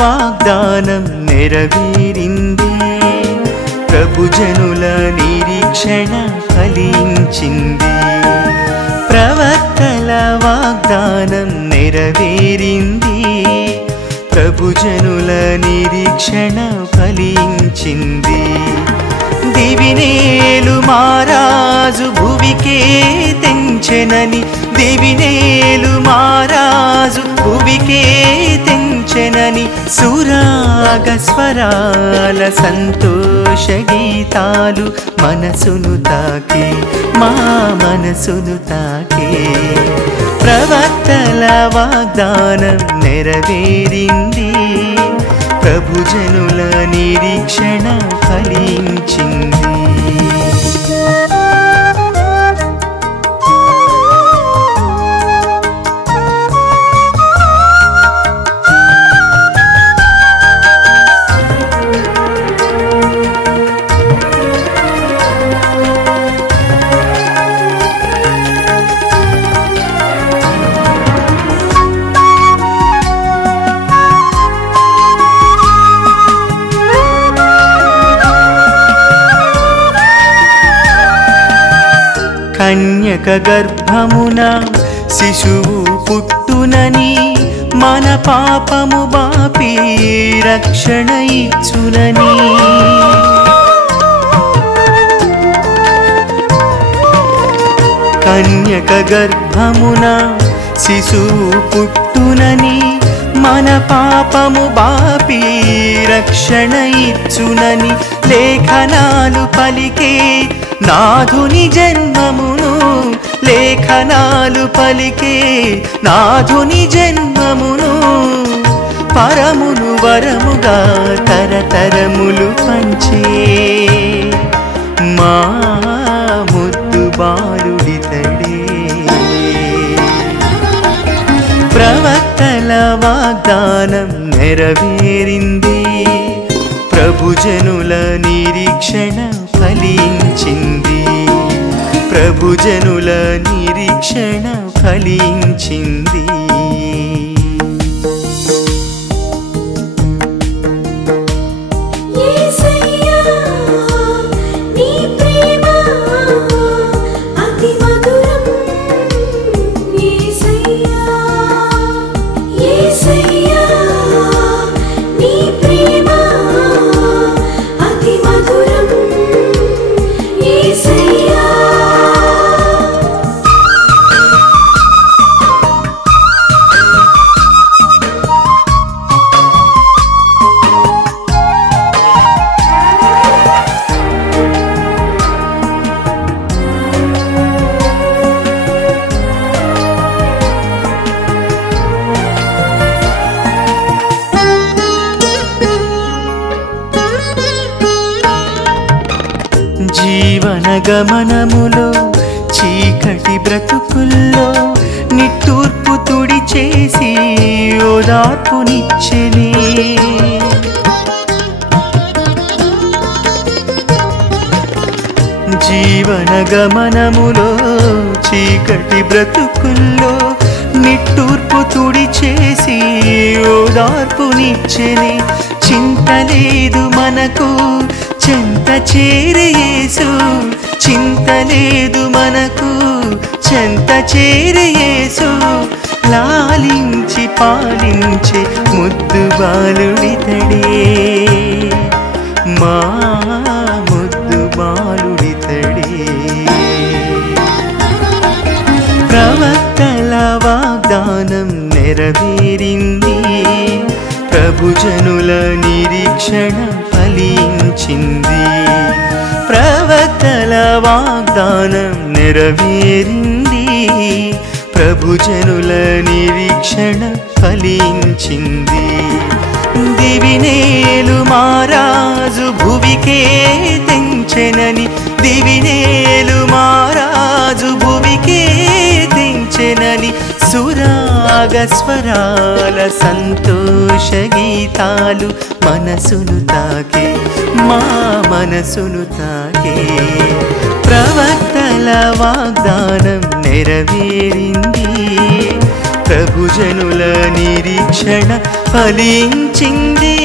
వాగ్దానం నెరవేరింది ప్రభుజనుల నిరీక్షణ ఫలించింది ప్రవక్తల వాగ్దానం నెరవేరింది ప్రభుజనుల నిరీక్షణ ఫలించింది దివినేలు మారాజు భువికే తెంచెనని దివినేలు మారాజు భువికే తెంచెనని సురాగ స్వరాల సంతోష గీతాలు మనసును తాకే మా మనసును తాకే ప్రవక్తల వాగ్దానం నెరవేరింది ప్రభుజనుల నిరీక్షణ ఫలించింది కన్యక గర్భమున శిశువు పుట్టునని మన పాపము బాపి రక్షణ ఇచ్చునని కన్యక గర్భమున శిశువు పుట్టునని మన పాపము బాపి రక్షణ ఇచ్చునని లేఖనాలు పలికే నాథుని జన్మమును లేఖనాలు పలికే నాథుని జన్మమును పరమును వరముగా తరతరములు పంచే మా ముద్దు బాలుడితడే ప్రవక్తల వాగ్దానం నెరవేరింది ప్రభుజనుల నిరీక్షణ ఫలించింది ప్రభుజనుల నిరీక్షణ ఫలించింది జీవన గమనములో చీకటి బ్రతుకుల్లో నిట్టూర్పు తుడి చేసి ఓదార్పునిచ్చెనే జీవన గమనములో చీకటి బ్రతుకుల్లో నిట్టూర్పు తుడి చేసి ఓదార్పునిచ్చెనే చింత లేదు మనకు చెంత చేరే యేసు చింత లేదు మనకు చెంత చేరే యేసు లాలించి పాలించే ముద్దు బాలుడితడే మా ముద్దు బాలుడితడే ప్రవక్తల వాగ్దానం నెరవేరింది ప్రభుజనుల నిరీక్షణ ఫలించింది ప్రవక్తల వాగ్దానం నెరవేరింది ప్రభుజనుల నిరీక్షణ ఫలించింది దివినేలు మారాజు భువికే తెంచెనని దివినేలు మారాజు భువికే తెంచెనని సురాగ స్వరాల సంతోష గీతాలు మనసును తాకే మా మనసును తాకే ప్రవక్తల వాగ్దానం నెరవేరింది ప్రభుజనుల నిరీక్షణ ఫలించింది.